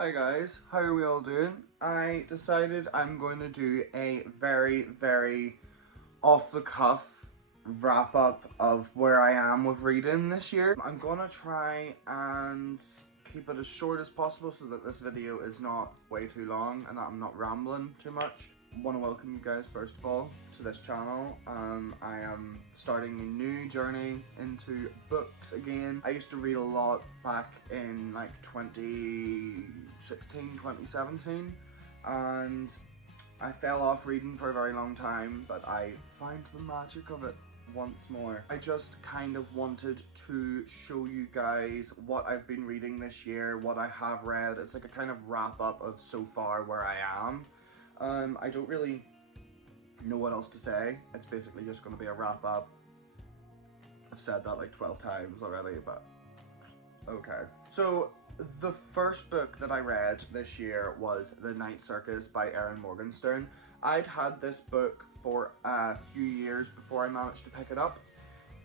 Hi guys, how are we all doing? I decided I'm going to do a very off the cuff wrap up of where I am with reading this year. I'm gonna try and keep it as short as possible so that this video is not way too long and that I'm not rambling too much. I want to welcome you guys first of all to this channel. I am starting a new journey into books again. I used to read a lot back in like 2016, 2017 and I fell off reading for a very long time, but I find the magic of it once more. I just kind of wanted to show you guys what I've been reading this year, what I have read. It's like a kind of wrap up of so far where I am. I don't really know what else to say. It's basically just going to be a wrap up. I've said that like 12 times already, but okay. So the first book that I read this year was The Night Circus by Erin Morgenstern. I'd had this book for a few years before I managed to pick it up.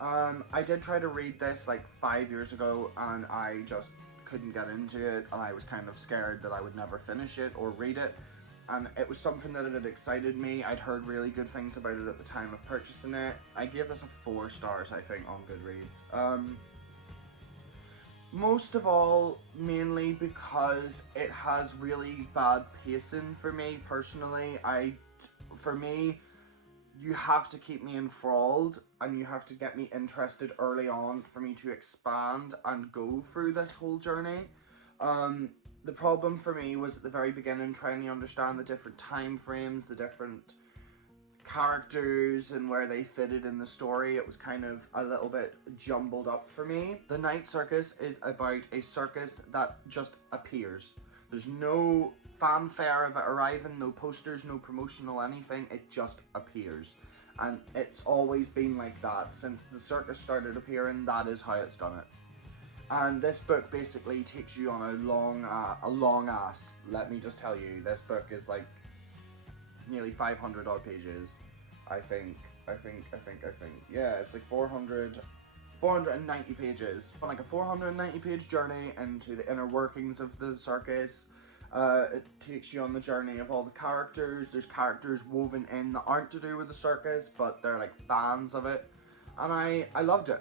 I did try to read this like 5 years ago and I just couldn't get into it, and I was kind of scared that I would never finish it or read it. And it was something that had excited me. I'd heard really good things about it at the time of purchasing it. I gave this a 4 stars, I think, on Goodreads. Most of all, mainly because it has really bad pacing for me personally. For me, you have to keep me enthralled and you have to get me interested early on for me to expand and go through this whole journey. The problem for me was at the very beginning trying to understand the different time frames, the different characters and where they fitted in the story. It was kind of a little bit jumbled up for me. The Night Circus is about a circus that just appears. There's no fanfare of it arriving, no posters, no promotional anything. It just appears. And it's always been like that. Since the circus started appearing, that is how it's done it. And this book basically takes you on a long ass, let me just tell you. This book is like nearly 500 odd pages, I think. Yeah, it's like 490 pages. Like a 490 page journey into the inner workings of the circus. It takes you on the journey of all the characters. There's characters woven in that aren't to do with the circus, but they're like fans of it. And I loved it.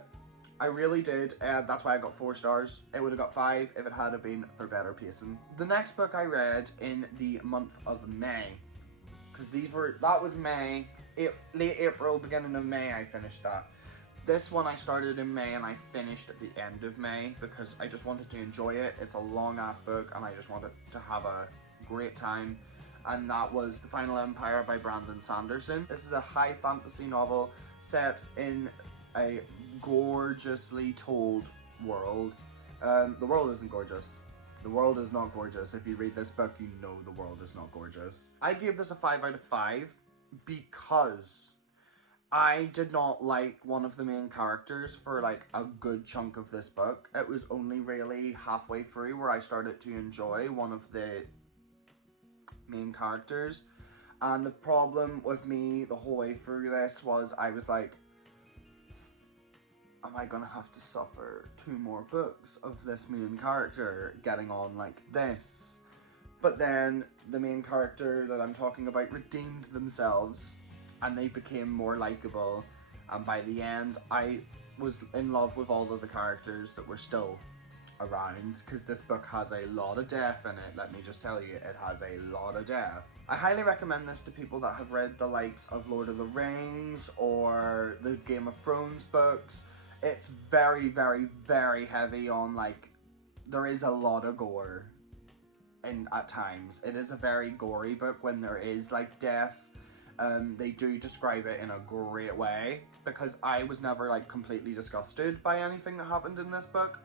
I really did. That's why I got 4 stars. It would have got 5 if it had been for better pacing. The next book I read in the month of May, because that was May, late April, beginning of May I finished that. This one I started in May and I finished at the end of May because I just wanted to enjoy it. It's a long ass book and I just wanted to have a great time. And that was The Final Empire by Brandon Sanderson. This is a high fantasy novel set in a gorgeously told world. The world isn't gorgeous. The world is not gorgeous. If you read this book, you know the world is not gorgeous. I gave this a 5 out of 5 because I did not like one of the main characters for like a good chunk of this book. It was only really halfway through where I started to enjoy one of the main characters. And the problem with me the whole way through this was I was like, am I gonna have to suffer 2 more books of this main character getting on like this? But then the main character that I'm talking about redeemed themselves and they became more likable, and by the end I was in love with all of the characters that were still around, because this book has a lot of death in it. Let me just tell you, it has a lot of death. I highly recommend this to people that have read the likes of Lord of the Rings or the Game of Thrones books. It's very heavy on, like, there is a lot of gore at times. It is a very gory book when there is like death. They do describe it in a great way, because I was never like completely disgusted by anything that happened in this book.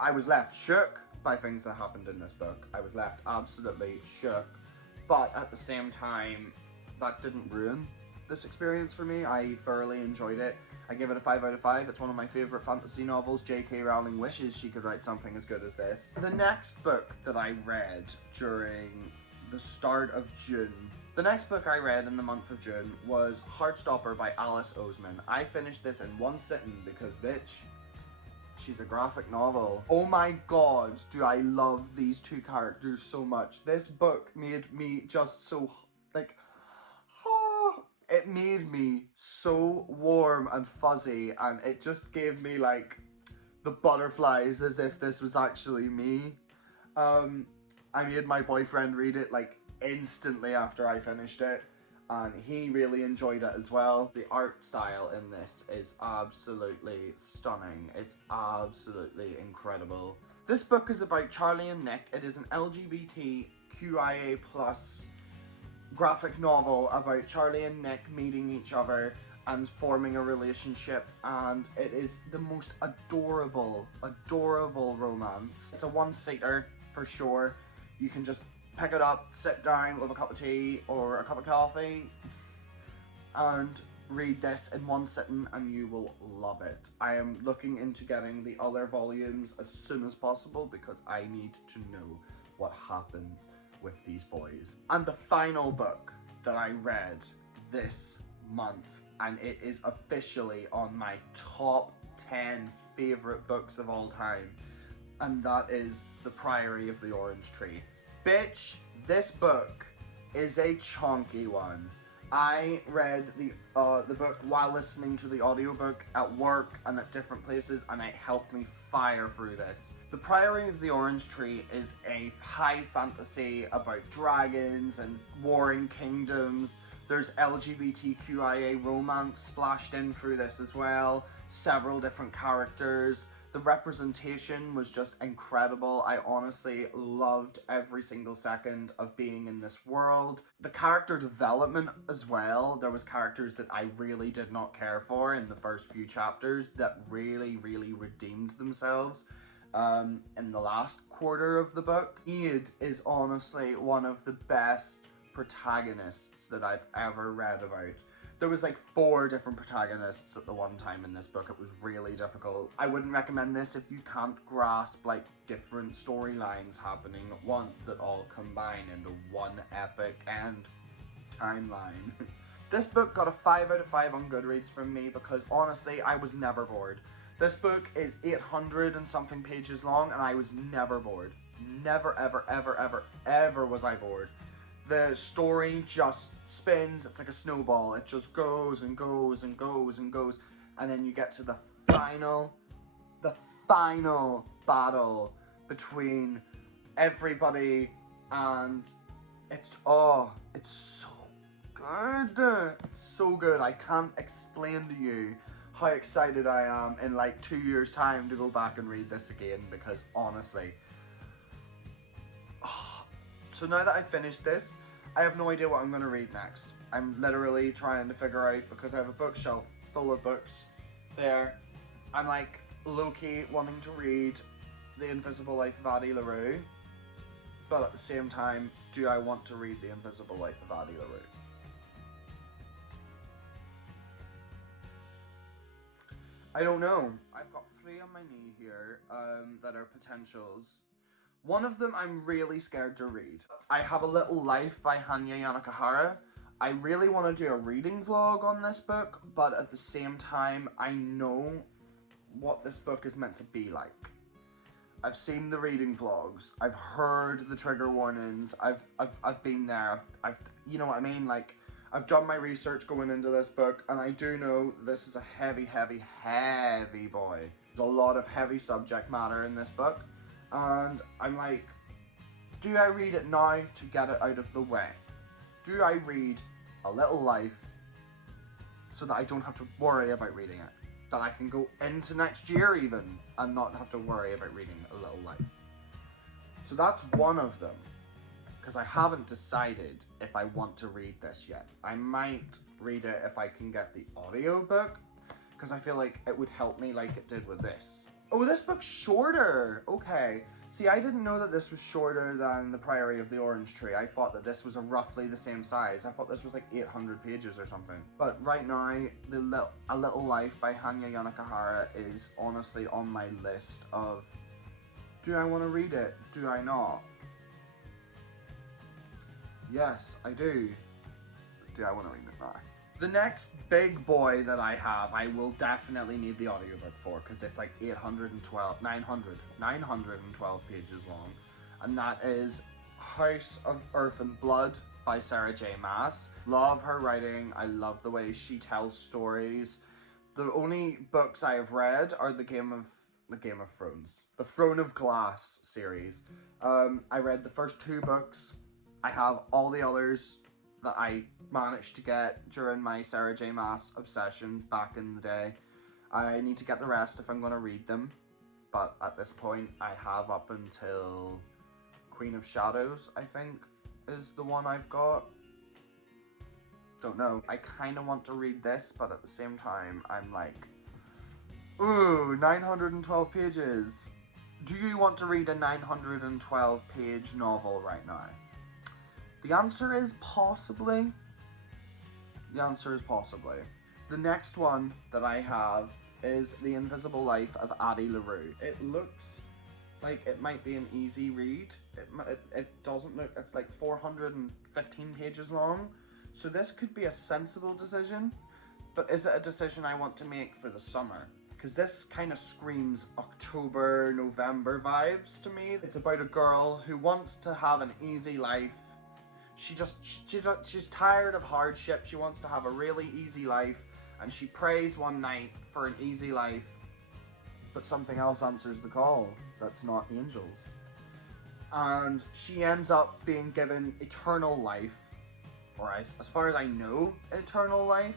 I was left shook by things that happened in this book. I was left absolutely shook, but at the same time, that didn't ruin this experience for me. I thoroughly enjoyed it. I give it a 5 out of 5. It's one of my favourite fantasy novels. J.K. Rowling wishes she could write something as good as this. The next book that I read during the start of June, the next book I read in the month of June was Heartstopper by Alice Oseman. I finished this in one sitting because, bitch, She's a graphic novel. Oh my god, do I love these two characters so much. This book made me just so, like, it made me so warm and fuzzy, and it just gave me, like, the butterflies as if this was actually me. I made my boyfriend read it, like, instantly after I finished it, and he really enjoyed it as well. The art style in this is absolutely stunning. It's absolutely incredible. This book is about Charlie and Nick. It is an LGBTQIA+ graphic novel about Charlie and Nick meeting each other and forming a relationship, and it is the most adorable romance. It's a one-seater for sure. You can just pick it up, sit down with a cup of tea or a cup of coffee and read this in one sitting, and you will love it. I am looking into getting the other volumes as soon as possible because I need to know what happens with these boys. And the final book that I read this month, and it is officially on my top 10 favourite books of all time, and that is The Priory of the Orange Tree. Bitch, this book is a chunky one. I read the book while listening to the audiobook at work and at different places, and it helped me fire through this. The Priory of the Orange Tree is a high fantasy about dragons and warring kingdoms. There's LGBTQIA romance splashed in through this as well. Several different characters. The representation was just incredible. I honestly loved every single second of being in this world. The character development as well. There was characters that I really did not care for in the first few chapters that really redeemed themselves in the last quarter of the book. Iad is honestly one of the best protagonists that I've ever read about. There was like 4 different protagonists at the one time in this book. It was really difficult. I wouldn't recommend this if you can't grasp like different storylines happening at once that all combine into one epic end timeline. This book got a 5 out of 5 on Goodreads from me because honestly, I was never bored. This book is 800 and something pages long, and I was never bored. Never, ever was I bored. The story just spins. It's like a snowball. It just goes and goes and goes and goes. And then you get to the final battle between everybody, and it's so good. It's so good. I can't explain to you how excited I am in like 2 years' time to go back and read this again, because honestly, so now that I've finished this, I have no idea what I'm going to read next. I'm literally trying to figure out, because I have a bookshelf full of books there. I'm like low-key wanting to read The Invisible Life of Addie LaRue, but at the same time, do I want to read The Invisible Life of Addie LaRue? I don't know. I've got 3 on my knee here that are potentials. One of them I'm really scared to read. I Have a Little Life by Hanya Yanagihara. I really want to do a reading vlog on this book, but at the same time, I know what this book is meant to be like. I've seen the reading vlogs. I've heard the trigger warnings. I've been there. I've you know what I mean? Like, I've done my research going into this book, and I do know this is a heavy boy. There's a lot of heavy subject matter in this book. And I'm like, do I read it now to get it out of the way? Do I read A Little Life so that I don't have to worry about reading it? That I can go into next year even and not have to worry about reading A Little Life? So that's one of them, because I haven't decided if I want to read this yet. I might read it if I can get the audiobook, because I feel like it would help me like it did with this. Oh, this book's shorter. Okay. See, I didn't know that this was shorter than The Priory of the Orange Tree. I thought that this was roughly the same size. I thought this was like 800 pages or something. But right now, A Little Life by Hanya Yanagihara is honestly on my list of, do I want to read it? Do I not? Yes, I do. Do I want to read it now? The next big boy that I have, I will definitely need the audiobook for, because it's like 912 pages long. And that is House of Earth and Blood by Sarah J. Maas. Love her writing. I love the way she tells stories. The only books I have read are the Game of Thrones, the Throne of Glass series. I read the first 2 books. I have all the others that I managed to get during my Sarah J. Maas obsession back in the day. I need to get the rest if I'm going to read them, but at this point I have up until Queen of Shadows, I think, is the one I've got. Don't know. I kind of want to read this, but at the same time I'm like, ooh, 912 pages. Do you want to read a 912 page novel right now? The answer is possibly. The answer is possibly. The next one that I have is The Invisible Life of Addie LaRue. It looks like it might be an easy read. It doesn't look, it's like 415 pages long. So this could be a sensible decision, but is it a decision I want to make for the summer? Because this kind of screams October, November vibes to me. It's about a girl who wants to have an easy life. She's tired of hardship. She wants to have a really easy life, and she prays one night for an easy life, but something else answers the call. That's not angels. And she ends up being given eternal life, or as far as I know, eternal life.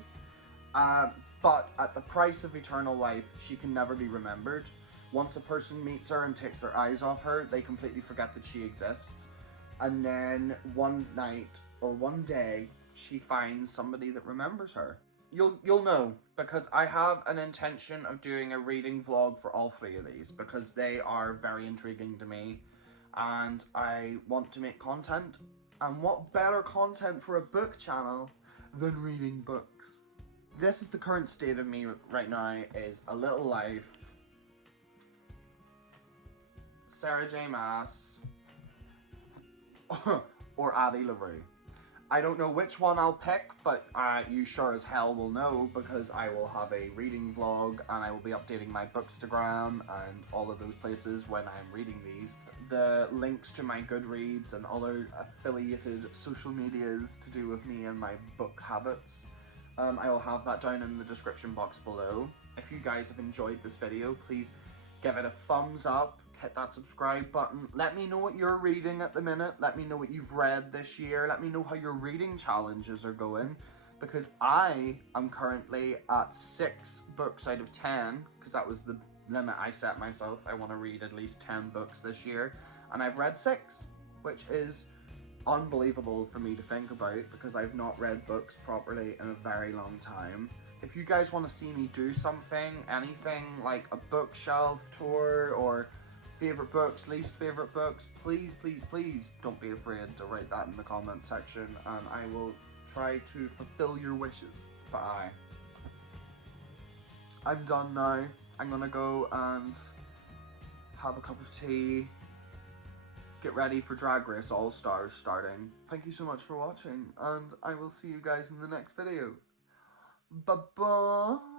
But at the price of eternal life, she can never be remembered. Once a person meets her and takes their eyes off her, they completely forget that she exists. And then one night or one day, she finds somebody that remembers her. You'll know, because I have an intention of doing a reading vlog for all 3 of these, because they are very intriguing to me, and I want to make content. And what better content for a book channel than reading books? This is the current state of me right now, is A Little Life, Sarah J. Maas, or Addie LaRue. I don't know which one I'll pick, but you sure as hell will know, because I will have a reading vlog and I will be updating my Bookstagram and all of those places when I'm reading these. The links to my Goodreads and other affiliated social medias to do with me and my book habits, I will have that down in the description box below. If you guys have enjoyed this video, please give it a thumbs up. Hit that subscribe button. Let me know what you're reading at the minute. Let me know what you've read this year. Let me know how your reading challenges are going, because I am currently at 6 books out of 10, because that was the limit I set myself. I want to read at least 10 books this year, and I've read 6, which is unbelievable for me to think about, because I've not read books properly in a very long time. If you guys want to see me do something, anything like a bookshelf tour or favorite books, least favorite books, please don't be afraid to write that in the comment section, and I will try to fulfill your wishes. Bye. I'm done now. I'm gonna go and have a cup of tea, get ready for Drag Race All Stars starting. Thank you so much for watching, and I will see you guys in the next video. Bye bye.